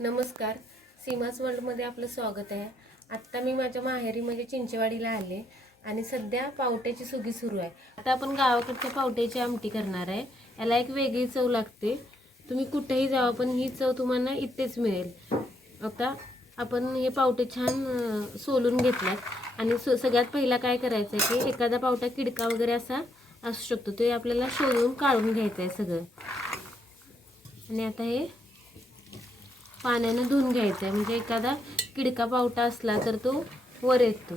नमस्कार. सीमास वर्ल्डमध्ये आपलं स्वागत आहे. आत्ता मी माझ्या माहेरी म्हणजे चिंचवाडीला आले आणि सध्या पावट्याची सुगी सुरू आहे. आता आपण गावाकडच्या पावट्याची आमटी करणार आहे. याला एक वेगळी चव लागते. तुम्ही कुठेही जावा पण ही चव तुम्हाला इथेच मिळेल. आता आपण हे पावटे छान सोलून घेतल्यात. आणि सो सगळ्यात पहिला काय करायचं आहे की एखादा पावटा किडका वगैरे असा असू शकतो. ते आपल्याला शोधून काढून घ्यायचं आहे सगळं. आणि आता हे पाण्यानं धुवून घ्यायचं आहे म्हणजे एखादा किडका पावटा असला तर तो वर येतो.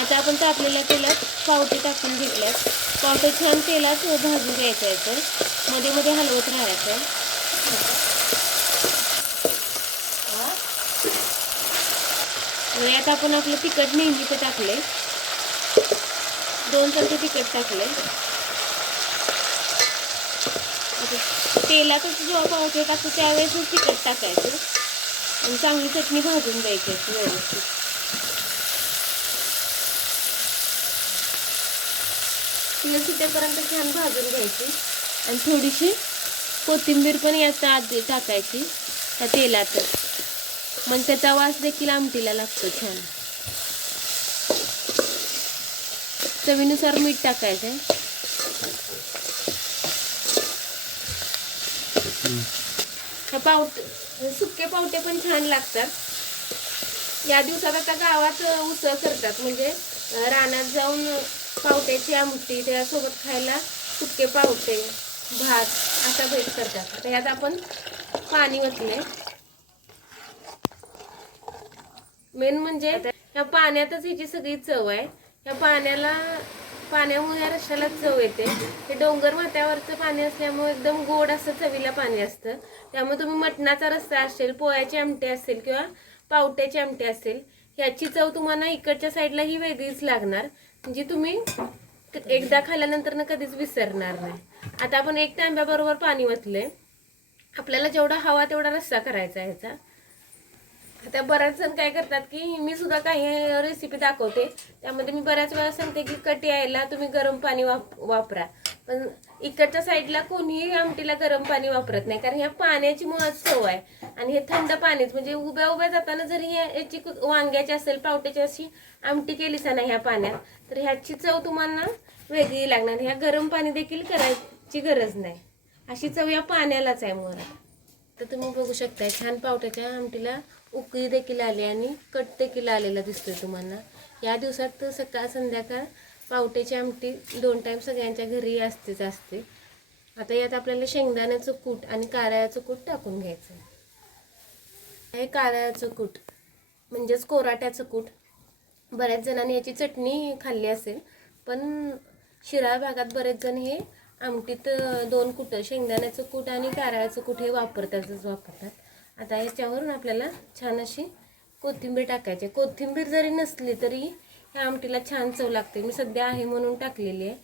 आता आपण तापलेल्या तेलात पावटे टाकून घेतल्यास पावटे छान तेलात भाजून घ्यायचं आहे तर. मध्ये मध्ये हलवत राहायचं आहे. आता आपण आपलं तिखट नेहमीचं टाकले दोन चमचे तिखट टाकले टाकायचं. तेलातच जेव्हा पावटे टाकतो त्यावेळेस तिखट टाकायचं. आणि चांगली चटणी भाजून द्यायची व्यवस्थित. तेल सुटेपर्यंत छान भाजून घ्यायची. आणि थोडीशी कोथिंबीर पण याचा आधी टाकायची त्या तेलातच मग म्हणजे त्याचा वास देखील आमटीला लागतो छान. चवीनुसार मीठ टाकायचं आहे हे पावट सुके पावटे पण छान लागतात. या दिवसात आता गावात उसळ करतात. म्हणजे रानात जाऊन पावट्याची आमटी त्यासोबत खायला सुके पावटे भात असा भेट करतात. आता यात आपण पाणी ओतले मेन म्हणजे ह्या पाण्यातच ह्याची सगळी चव आहे. ह्या पाण्याला पाण्यामुळे या रश्श्याला चव येते. हे डोंगर माथ्यावरचं पाणी असल्यामुळे एकदम गोड असं चवीला पाणी असतं. त्यामुळे तुम्ही मटणाचा रस्सा असेल पोळ्याची आमटी असेल किंवा पावट्याची आमटी असेल ह्याची चव तुम्हाला इकडच्या साईडला ही वेगळीच लागणार. म्हणजे तुम्ही एकदा खाल्ल्यानंतर ना कधीच विसरणार नाही. आता आपण एक तांब्याबरोबर पाणी ओतले आपल्याला जेवढा हवा तेवढा रस्सा करायचा आहे ह्याचा. आता बऱ्याच जण काय करतात की मी सुद्धा काही रेसिपी दाखवते. त्यामध्ये मी बऱ्याच वेळा सांगते की कटी यायला तुम्ही गरम पाणी वाप वापरा. पण इकडच्या साईडला कोणीही आमटीला गरम पाणी वापरत नाही. कारण ह्या पाण्याची मुळात चव आहे. आणि हे थंड पाणीच म्हणजे उभ्या उभ्या जाताना जरी ह्या- याची वांग्याची असेल पावट्याची अशी आमटी केलीच ना ह्या पाण्यात तर ह्याची चव तुम्हाला वेगळी लागणार. ह्या गरम पाणी देखील करायची गरज नाही. अशी चव या पाण्यालाच आहे मुळात. तर तुम्ही बघू शकताय छान पावट्याच्या आमटीला उकळी देखील आली आणि कट देखील आलेला दिसतोय तुम्हाला. या दिवसात तर सकाळ संध्याकाळ पावट्याची आमटी दोन टाईम सगळ्यांच्या घरी असतेच असते. आता यात आपल्याला शेंगदाण्याचं कूट आणि कारळ्याचं कूट टाकून घ्यायचं हे कारळ्याचं कूट म्हणजेच कोराट्याचं कूट. बऱ्याच जणांनी याची चटणी खाल्ली असेल पण शिराळ भागात बरेच जण हे आमटीत दोन कुटं शेंगदाण्याचं कूट आणि कारळ्याचं कूट हे वापरतातच वापरतात. आता याच्यावरून आपल्याला छान अशी कोथिंबीर टाकायची. कोथिंबीर जरी नसली तरी ह्या आमटीला छान चव लागते. मी सध्या आहे म्हणून टाकलेली आहे.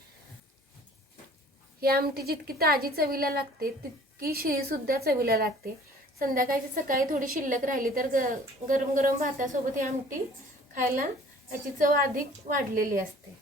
ही आमटी जितकी ताजी चवीला लागते तितकी शिळीसुद्धा चवीला लागते. संध्याकाळची सकाळी थोडी शिल्लक राहिली तर ग गरम गरम भातासोबत ही आमटी खायला याची चव अधिक वाढलेली असते.